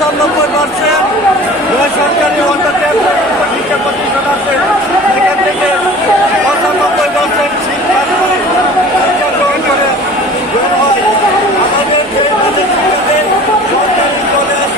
95% বেসরকারি অন্তত শিক্ষা প্রতিষ্ঠান আছে, সেখান থেকে 95% শিক্ষার্থী শিক্ষা গ্রহণ করে বের হয়। আমাদের যে মাঝে শিক্ষাতে সরকারি কলেজ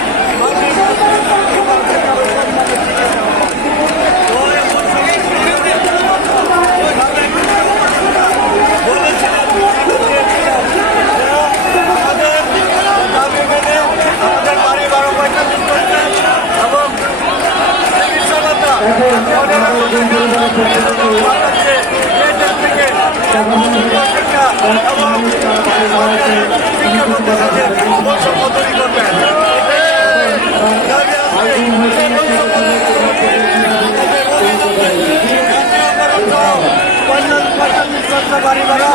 বাড়ি ভাড়া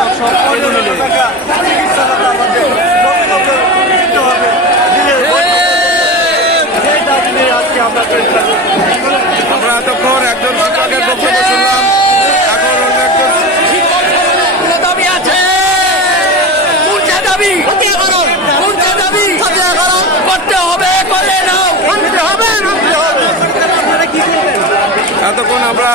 টাকা চিকিৎসা আমাদের আমরা এতক্ষণ একজন শিক্ষকের বক্তব্য শুনলাম, এখন অন্য একজন দাবি আছে। কোনটা দাবি? করতে হবে, করে নাও, করতে হবে। এতক্ষণ আমরা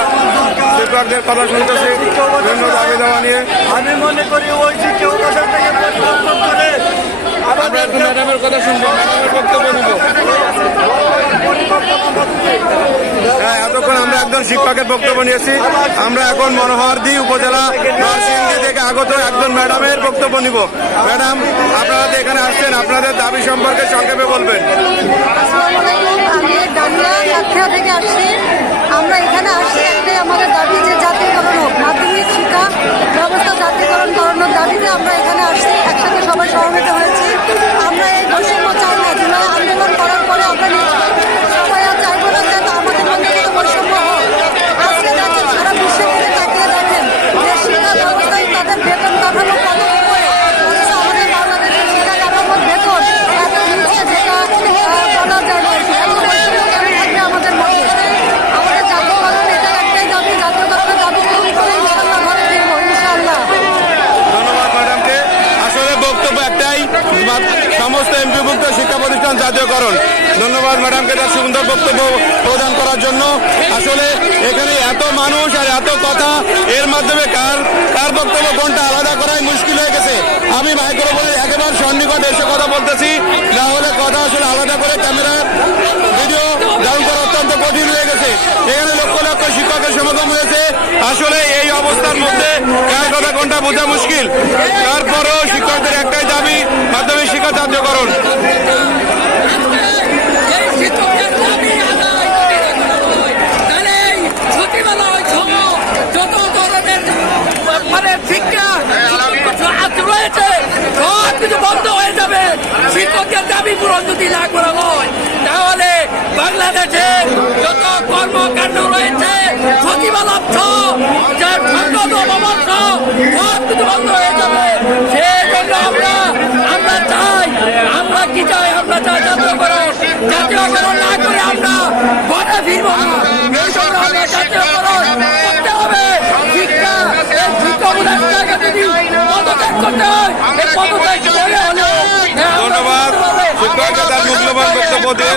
শিক্ষকদের কথা শুনতেছি বিভিন্ন দাবি দেওয়া নিয়ে। আমি মনে করি ওই শিক্ষক থেকে পরিবর্তন করে আমরা একটু ম্যাডামের কথা শুনবো, ম্যাডামের বক্তব্য নিব। হ্যাঁ, এতক্ষণ আমরা একজন শিক্ষকের বক্তব্য নিয়েছি। আমরা এখন মনোহরদী উপজেলা নরসিংদী থেকে আগত একজন ম্যাডামের বক্তব্য নিব। ম্যাডাম, আপনারা যে এখানে আসছেন, আপনাদের দাবি সম্পর্কে সংক্ষেপে বলবেন। আমি ডালিয়া থেকে আসছি। আমরা এখানে আসছি একটাই আমাদের দাবি যে জাতীয়করণ হোক, মাধ্যমিক শিক্ষা ব্যবস্থা জাতীয়করণ করানোর দাবিতে আমরা এখানে আসছি, একসাথে সবাই সমবেত হয়েছি। আমরা এই বৈষম্য চাই না। জুলাই আন্দোলন করার পরে আমরা সবাই আর চাইবো না যে আমাদের মধ্যে বৈষম্য হোক। আজকে দেখেন সারা বিশ্বের দিকে তাকিয়ে দেখেন যে শিক্ষা ব্যবস্থায় তাদের বেতন কাঠামো কত উপরে, অথচ আমাদের বাংলাদেশের শিক্ষা কাঠামোর বেতন এত নিচে, যেটা বলা যায় না। এত বৈষম্যকারী থাকে আমাদের মধ্যে। আমাদের জাতীয়করণ এটা একটাই দাবি, জাতীয়করণের দাবি পূরণ করে ইনশাল্লাহ ঘরে ফিরবো, ইনশাল্লাহ। ধন্যবাদ ম্যাডামকে। আসলে বক্তব্য একটাই, সমস্ত এমপিভুক্ত শিক্ষা প্রতিষ্ঠান জাতীয়করণ। ধন্যবাদ ম্যাডামকে তার সুন্দর বক্তব্য প্রদান করার জন্য। আসলে এখানে এত মানুষ আর এত কথা, এর মাধ্যমে কার কার বক্তব্য কোনটা আলাদা করাই মুশকিল হয়ে গেছে। আমি মাইক্রোফোনের একেবারে সন্নিকট এসে কথা বলতেছি, না হলে কথা আসলে আলাদা করে ক্যামেরা ভিডিও ডাউন করা অত্যন্ত কঠিন হয়ে গেছে। এখানে লক্ষ লক্ষ শিক্ষকের সমাগম হয়েছে। আসলে এই অবস্থার মধ্যে কার কথা কোনটা বোঝা মুশকিল। তারপরও শিক্ষকদের একটাই দাবি, মাধ্যমিক শিক্ষা জাতীয়করণ। বন্ধ হয়ে যাবে শিক্ষকের দাবি পূরণ যদি না করা হয়, তাহলে বাংলাদেশে যত কর্মকাণ্ড রয়েছে সচিবালয় সব কিছু বন্ধ হয়ে যাবে। সেই জন্য আমরা চাই, আমরা কি চাই, আমরা চাই জাতীয়করণ না করে আমরা ঘরে ফিরবো না। এই জন্য আমরা জাতীয়করণ করতে হবে। শিক্ষা শিক্ষকদের যদি পদত্যাগ করতে হয়, এই পদত্যাগ করে হলেও। ধন্যবাদ শিক্ষককে তার মূল্যবান বক্তব্য দিয়ে।